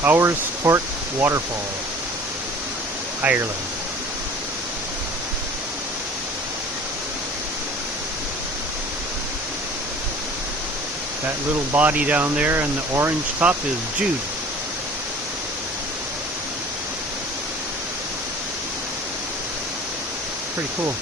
Powers Court Waterfall, Ireland. That little body down there and the orange top is Jude. Pretty cool.